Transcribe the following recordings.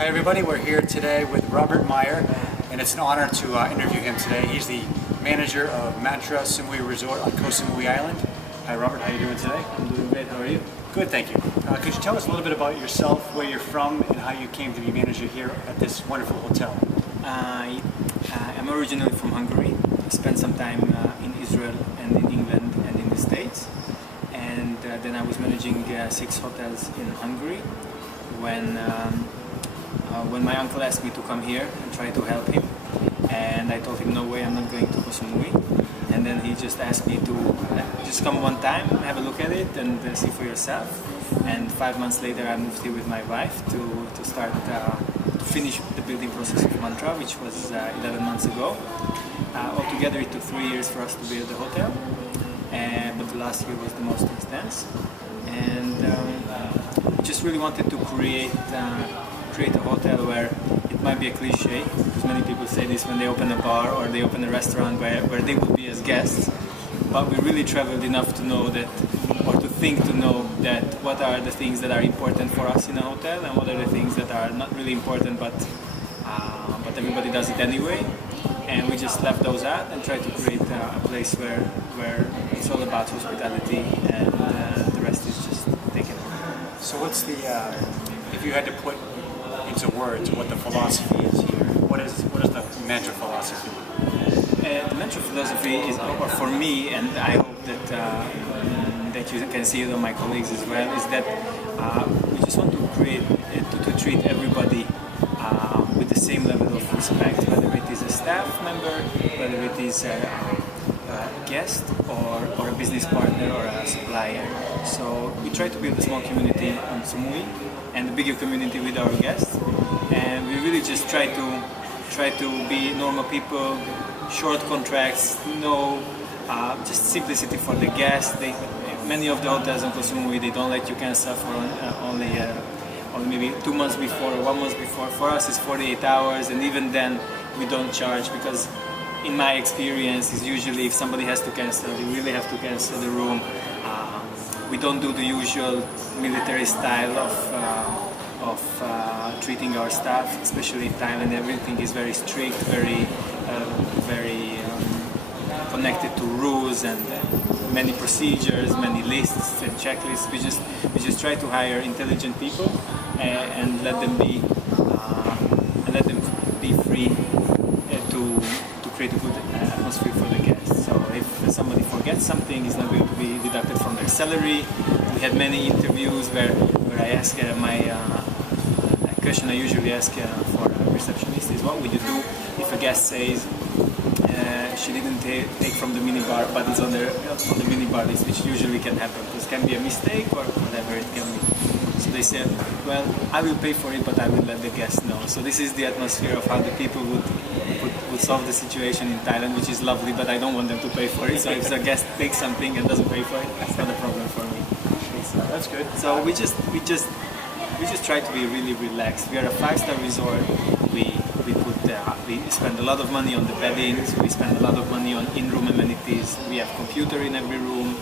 Hi everybody, we're here today with Robert Meyer, and it's an honor to interview him today. He's the manager of Mantra Samui Resort on Koh Samui Island. Hi Robert, how are you doing today? I'm doing great, how are you? Good, thank you. Could you tell us a little bit about yourself, where you're from, and how you came to be manager here at this wonderful hotel? I'm originally from Hungary. I spent some time in Israel and in England and in the States. And then I was managing 6 hotels in Hungary when my uncle asked me to come here and try to help him. And I told him, no way, I'm not going to Koh Samui. And then he just asked me to just come one time, have a look at it and see for yourself. And 5 months later I moved here with my wife to start to finish the building process of Mantra, which was 11 months ago. Altogether it took 3 years for us to build the hotel, but the last year was the most intense. And just really wanted to create a hotel where it might be a cliche, because many people say this when they open a bar or they open a restaurant where they would be as guests, but we really traveled enough to know that, or to think to know that, what are the things that are important for us in a hotel and what are the things that are not really important but everybody does it anyway. And we just left those out and tried to create a place where it's all about hospitality and the rest is just taken over. So what's the, if you had to put into words what the philosophy is here, what is the Mantra philosophy? The Mantra philosophy is, or for me, and I hope that you can see it on my colleagues as well, is that we just want to create, to treat everybody with the same level of respect, whether it is a staff member, whether it is a guest or a business partner or a supplier. So we try to build a small community on Samui and a bigger community with our guests, and we really just try to be normal people, short contracts, just simplicity for the guests. Many of the hotels in Koh Samui, they don't let you cancel for only maybe 2 months before or 1 month before. For us it's 48 hours, and even then we don't charge, because in my experience is usually if somebody has to cancel, they really have to cancel the room. We don't do the usual military style of treating our staff, especially in Thailand. Everything is very strict, very connected to rules and many procedures, many lists and checklists. We just try to hire intelligent people and let them be free to create a good atmosphere for the guests. So if somebody forgets something, it's not going to be deducted from their salary. We had many interviews where I ask a question I usually ask for a receptionist is, what would you do if a guest says she didn't take from the minibar, but it's on the minibar list, which usually can happen, because it can be a mistake or whatever it can be. So they said, well, I will pay for it, but I will let the guests know. So this is the atmosphere of how the people would solve the situation in Thailand, which is lovely, but I don't want them to pay for it. So if a guest takes something and doesn't pay for it, that's not a problem for me. That's good. So we just try to be really relaxed. We are a 5-star resort. We spend a lot of money on the beddings. We spend a lot of money on in-room amenities. We have computer in every room.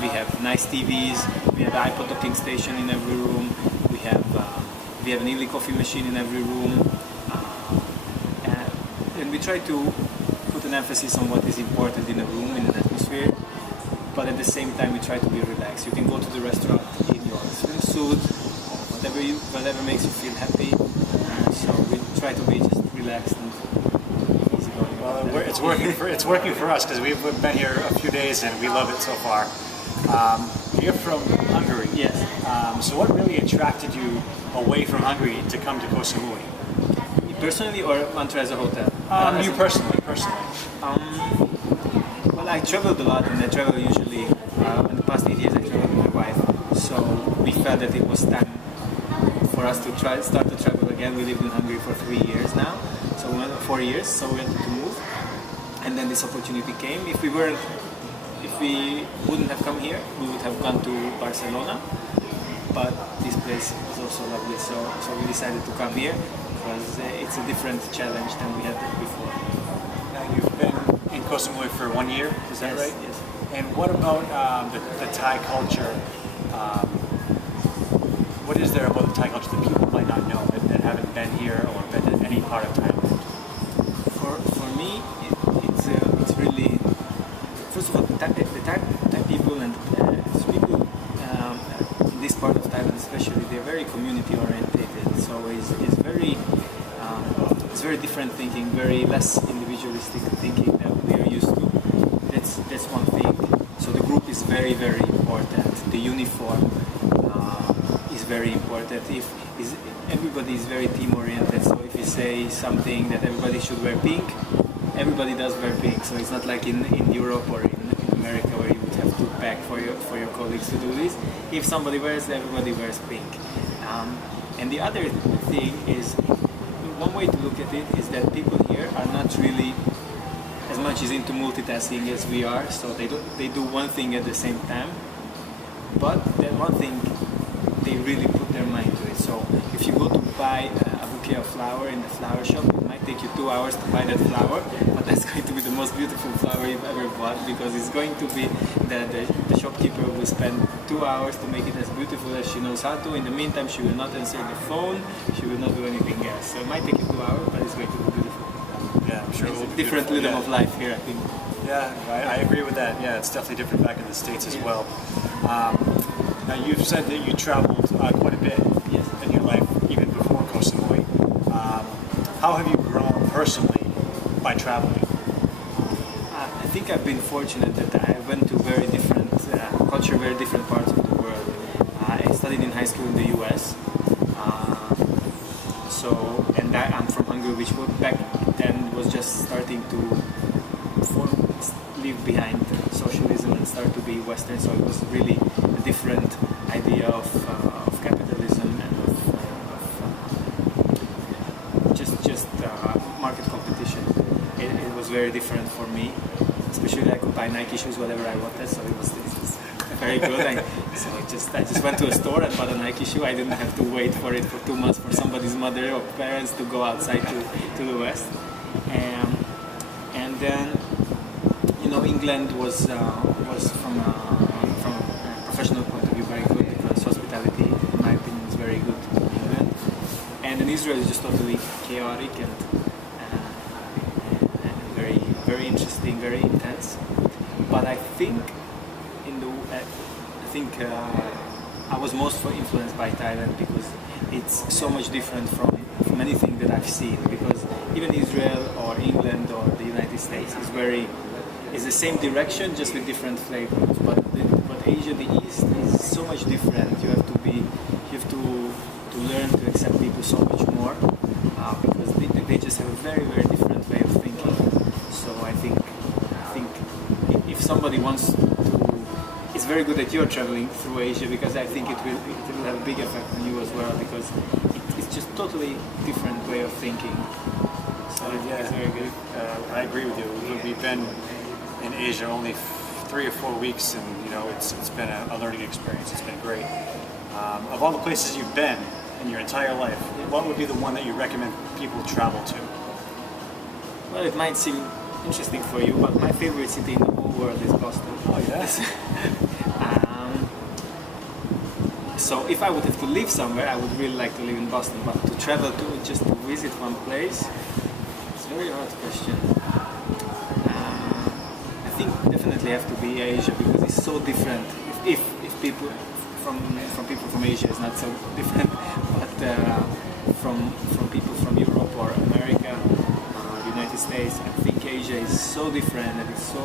We have nice TVs. We have an iPod docking station in every room. We have an Illy coffee machine in every room. And we try to put an emphasis on what is important in a room, in an atmosphere. But at the same time, we try to be relaxed. You can go to the restaurant in your swimsuit, whatever makes you feel happy. So we try to be just relaxed and easygoing. Well, it's working for us, because we've been here a few days and we love it so far. You're from Hungary. Yes. So what really attracted you away from Hungary to come to Koh Samui? Personally, or Mantra as a hotel? You personally. Well, I traveled a lot, and I travel usually, in the past 8 years I traveled with my wife. So we felt that it was time for us to start to travel again. We lived in Hungary for 3 years now, so 4 years, so we wanted to move. And then this opportunity came. If we wouldn't have come here, we would have gone to Barcelona. But this place was also lovely, so we decided to come here, because it's a different challenge than we had before. Now you've been in Koh Samui for 1 year, is that right? Yes. And what about the Thai culture? What is there about the Thai culture that people might not know that haven't been here or been to any part of Thailand? For me, it's really, first of all, the Thai people and people in this part of Thailand especially, they're very community orientated. So it's very different thinking, very less individualistic thinking that we are used to. That's one thing. So the group is very important. The uniform is very important. Everybody is very team oriented. So if you say something that everybody should wear pink, everybody does wear pink. So it's not like in Europe or in America where you would have to beg for your colleagues to do this. If somebody wears, everybody wears pink. And the other thing is, one way to look at it is that people here are not really as much as into multitasking as we are. So they do one thing at the same time. But that one thing, they really put their mind to it. So if you go to buy a bouquet of flower in the flower shop, it might take you 2 hours to buy that flower, but that's going to be the most beautiful flower you've ever bought, because it's going to be the shopkeeper will spend 2 hours to make it as beautiful as she knows how to. In the meantime, she will not answer the phone, she will not do anything else. So it might take you 2 hours, but it's going to be beautiful. Yeah, I'm sure it's a different rhythm of life here, I think. Yeah, I agree with that. Yeah, it's definitely different back in the States as well. Now, you've said that you traveled quite a bit in your life, even before Koh Samui. How have you grown personally by traveling? I think I've been fortunate that I went to very different culture, very different parts of the world. I studied in high school in the US. And I'm from Hungary, which back then was just starting to leave behind socialism and start to be Western. So it was really a different idea of capitalism and of just market competition. It was very different for me, especially I could buy Nike shoes whatever I wanted, so it was very good. I just went to a store and bought a Nike shoe. I didn't have to wait for it for 2 months for somebody's mother or parents to go outside to the West. And then, England was from a professional point of view very good, because hospitality, in my opinion, is very good in England. And then Israel is just totally chaotic and very, very interesting, very intense. But I think I was most influenced by Thailand, because it's so much different from anything that I've seen. Because even Israel or England or the United States is the same direction, just with different flavors. But Asia, the East, is so much different. You have to learn to accept people so much more, because they just have a very, very different way of thinking. So I think if somebody wants to, it's very good that you're traveling through Asia, because I think it will have a big effect on you as well, because it's just totally different way of thinking. So Yeah, it's very good. I agree with you. We've been in Asia only 3 or 4 weeks, and it's been a learning experience. It's been great. Of all the places you've been in your entire life, what would be the one that you recommend people travel to? Well, it might seem interesting for you, but my favorite city in the whole world is Boston. Oh, yes. So if I would have to live somewhere, I would really like to live in Boston. But to travel just to visit one place, it's a very hard question. I think definitely have to be Asia, because it's so different. If people from Asia is not so different, but from people from Europe or America, United States, I think Asia is so different, and it's so.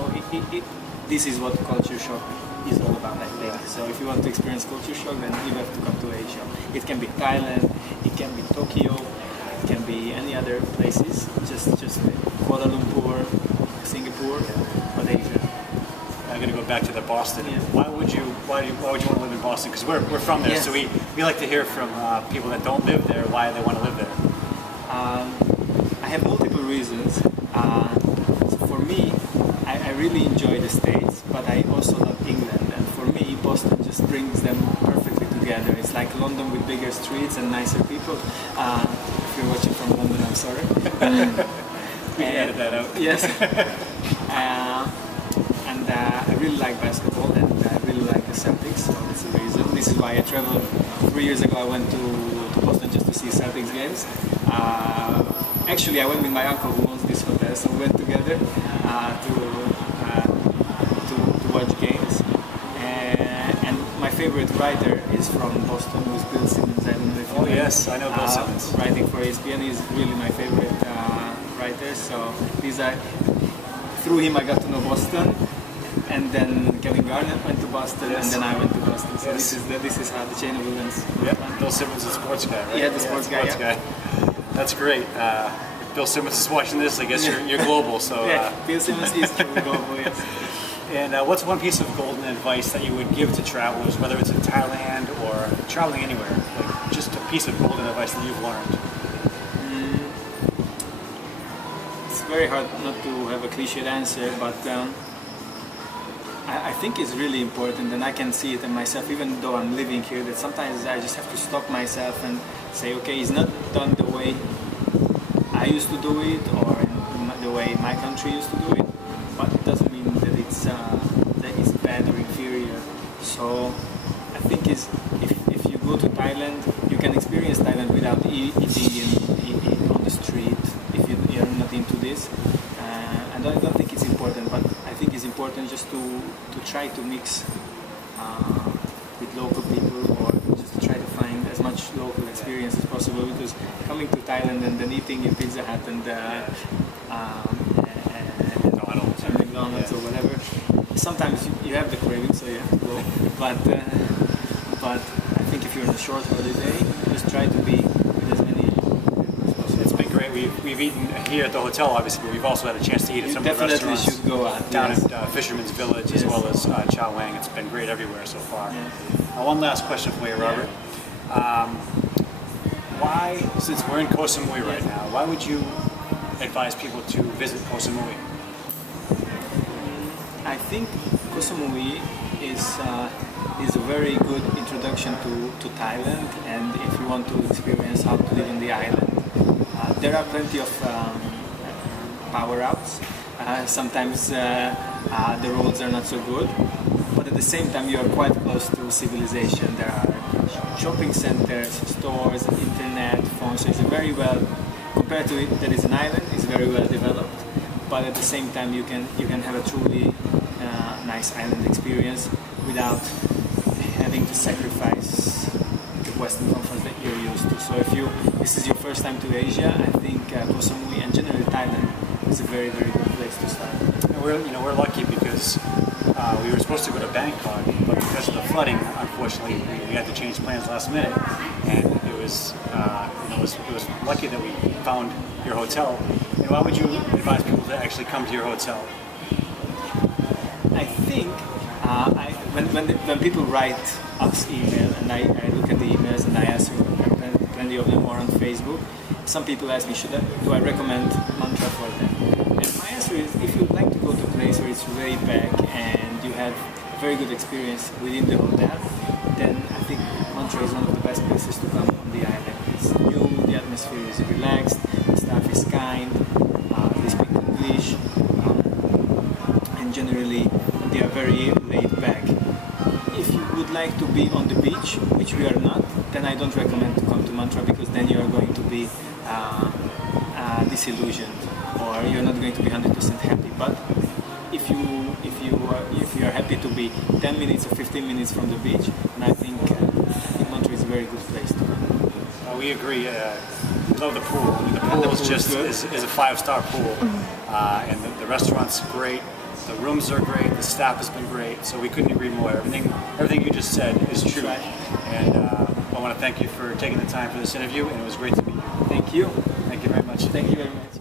This is what culture shock is all about, I think. So if you want to experience culture shock, then you have to come to Asia. It can be Thailand, it can be Tokyo, it can be any other places, just Kuala Lumpur, Singapore, but Asia. I'm going to go back to the Boston. Yeah. Why would you want to live in Boston? Because we're from there, Yes. so we like to hear from people that don't live there why they want to live there. I have multiple reasons. So for me, I really enjoy the States, but I also love England. And for me, Boston just brings them perfectly together. It's like London with bigger streets and nicer people. If you're watching from London, I'm sorry. We can edit that out. Yes. I really like basketball, and I really like the Celtics, so that's the reason. This is why I traveled. 3 years ago I went to to Boston just to see Celtics games. Actually, I went with my uncle who owns this hotel, so we went together to watch games. And my favorite writer is from Boston, who's Bill Simmons. I don't know if you know. Yes, I know Bill Simmons. Writing for ESPN, he's really my favorite writer. So through him I got to know Boston, and then Kevin Garnett went to Boston, and then I went to Boston. So this is how the chain of events. Yep. Bill Simmons is a sports guy, right? Yeah, the sports guy. That's great. If Bill Simmons is watching this, I guess you're global. So Bill Simmons is truly global. Yes. And what's one piece of golden advice that you would give to travelers, whether it's in Thailand or traveling anywhere? Like just a piece of golden advice that you've learned. It's very hard not to have a cliched answer, but I think it's really important, and I can see it in myself, even though I'm living here, that sometimes I just have to stop myself and say, okay, it's not done the way I used to do it, or the way my country used to do it, but it doesn't mean that it's bad or inferior. So I think if you go to Thailand, you can experience Thailand without eating on the street if you're not into this. I don't think it's important, but I think it's important just to try to mix with local people, or just to try to find as much local experience as possible, because coming to Thailand and then eating in Pizza Hut and McDonald's or whatever, sometimes you have the craving, so you have to go, but I think if you're on a short holiday, just try to be with as many. It's been great. We've eaten here at the hotel, obviously, but we've also had a chance to eat at some of the restaurants. Definitely should go out. Down at Fisherman's Village, as well as Chow Wang. It's been great everywhere so far. One last question for you, Robert. Why, since we're in Koh Samui right now, why would you advise people to visit Koh Samui? I think Koh Samui is a very good introduction to Thailand, and if you want to experience how to live in the island, there are plenty of power-ups. Sometimes the roads are not so good, but at the same time you are quite close to civilization. There are shopping centers, stores, internet, phones, so it's very well, compared to it that is an island, it's very well developed, but at the same time you can have a truly nice island experience without having to sacrifice the Western comfort that you're used to. So if this is your first time to Asia, I think Koh Samui and generally Thailand is a very, very good place to start. And we're lucky because we were supposed to go to Bangkok, but because of the flooding, unfortunately, we had to change plans last minute. And it was lucky that we found your hotel. And why would you advise people to actually come to your hotel? I think when people write us email, and I look at the emails and I ask plenty of them, or on Facebook, some people ask me, do I recommend Mantra for them? And my answer is, if you'd like to go to a place where it's laid back and you have a very good experience within the hotel, then I think Mantra is one of the best places to come on the island. It's new, the atmosphere is relaxed, the staff is kind, they speak English, and generally they are very laid back. If you would like to be on the beach, which we are not, then I don't recommend to come to Mantra, because then you are going to be disillusioned, or you're not going to be 100% happy. But if you are happy to be 10 minutes or 15 minutes from the beach, then I think Mantra is a very good place to come. We agree. We love the pool. I mean, the pool is a 5-star pool, and the restaurant's great. The rooms are great. The staff has been great. So we couldn't agree more. Everything you just said is true. And I want to thank you for taking the time for this interview, and it was great to meet you. Thank you. Thank you very much. Thank you very much.